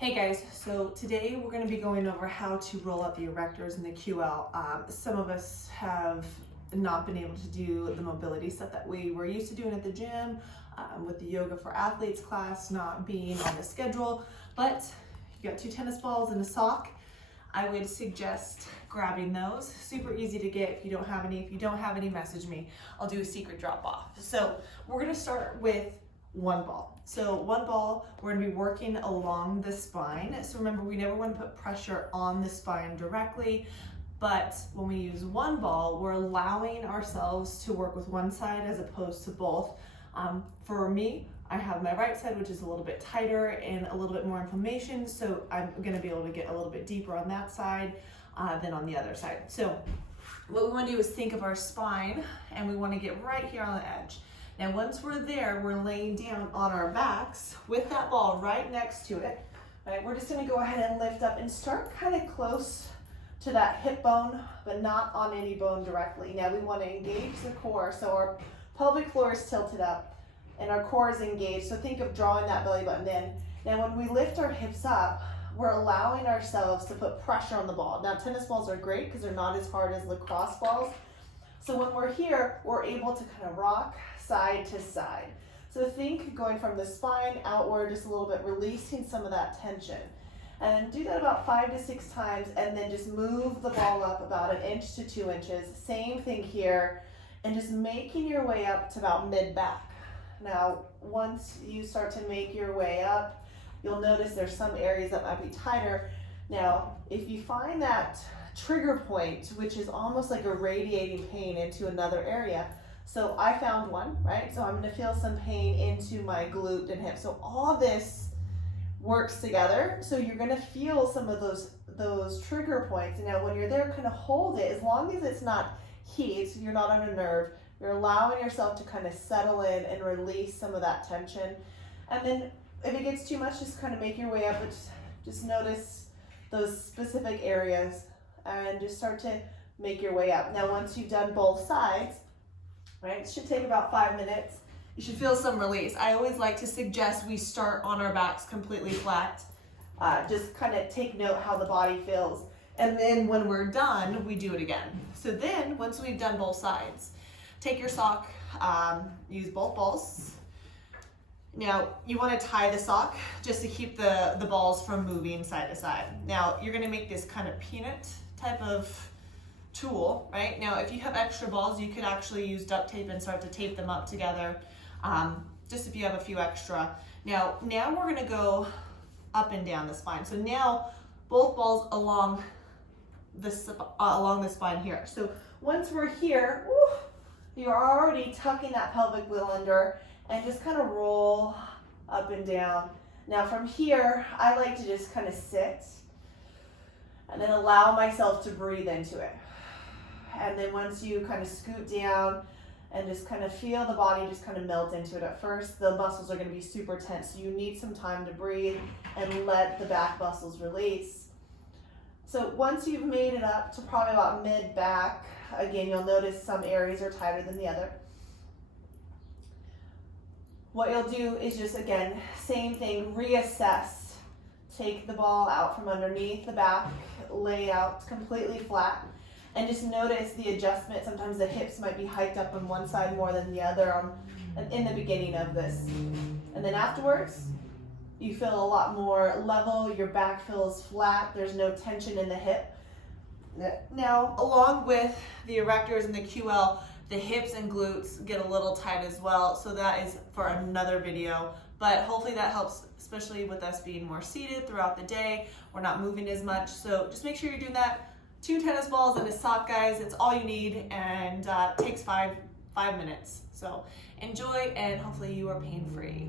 Hey guys, so today we're going to be going over how to roll out the erectors and the QL. Some of us have not been able to do the mobility stuff that we were used to doing at the gym, with the yoga for athletes class not being on the schedule, but you got 2 tennis balls and a sock. I would suggest grabbing those. Super easy to get if you don't have any. If you don't have any, message me. I'll do a secret drop off. So we're going to start with one ball. So one ball, we're going to be working along the spine. So remember, we never want to put pressure on the spine directly, but when we use one ball, we're allowing ourselves to work with one side as opposed to both. For me, I have my right side, which is a little bit tighter and a little bit more inflammation, so I'm going to be able to get a little bit deeper on that side than on the other side. So what we want to do is think of our spine, and we want to get right here on the edge. Now, once we're there, we're laying down on our backs with that ball right next to it. Right, we're just going to go ahead and lift up and start kind of close to that hip bone, but not on any bone directly. Now, we want to engage the core, so our pelvic floor is tilted up and our core is engaged. So think of drawing that belly button in. Now, when we lift our hips up, we're allowing ourselves to put pressure on the ball. Now, tennis balls are great because they're not as hard as lacrosse balls. So when we're here, we're able to kind of rock side to side. So think going from the spine outward, just a little bit, releasing some of that tension. And do that about 5 to 6 times, and then just move the ball up about 1 inch to 2 inches. Same thing here, and just making your way up to about mid-back. Now, once you start to make your way up, you'll notice there's some areas that might be tighter. Now, if you find that trigger point, which is almost like a radiating pain into another area. So I found one, right? So I'm going to feel some pain into my glute and hip. So all this works together. So you're going to feel some of those trigger points. And now when you're there, kind of hold it. As long as it's not heat, you're not on a nerve, you're allowing yourself to kind of settle in and release some of that tension. And then if it gets too much, just kind of make your way up, but just notice those specific areas and just start to make your way up. Now, once you've done both sides, right, it should take about 5 minutes. You should feel some release. I always like to suggest we start on our backs completely flat. Just kind of take note how the body feels. And then when we're done, we do it again. So then, once we've done both sides, take your sock, use both balls. Now, you want to tie the sock just to keep the balls from moving side to side. Now, you're going to make this kind of peanut type of tool, right? Now, if you have extra balls, you could actually use duct tape and start to tape them up together, just if you have a few extra. Now we're going to go up and down the spine. So now both balls along the spine here. So once we're here, you're already tucking that pelvic wheel under and just kind of roll up and down. Now from here, I like to just kind of sit and then allow myself to breathe into it. And then once you kind of scoot down and just kind of feel the body just kind of melt into it. At first, the muscles are going to be super tense. So you need some time to breathe and let the back muscles release. So once you've made it up to probably about mid-back, again, you'll notice some areas are tighter than the other. What you'll do is just, again, same thing, reassess. Take the ball out from underneath the back, lay out completely flat, and just notice the adjustment. Sometimes the hips might be hiked up on one side more than the other in the beginning of this. And then afterwards, you feel a lot more level, your back feels flat, there's no tension in the hip. Now, along with the erectors and the QL, the hips and glutes get a little tight as well, so that is for another video. But hopefully that helps, especially with us being more seated throughout the day. We're not moving as much, so just make sure you're doing that. 2 tennis balls and a sock, guys. It's all you need, and it takes 5 minutes. So enjoy, and hopefully you are pain-free.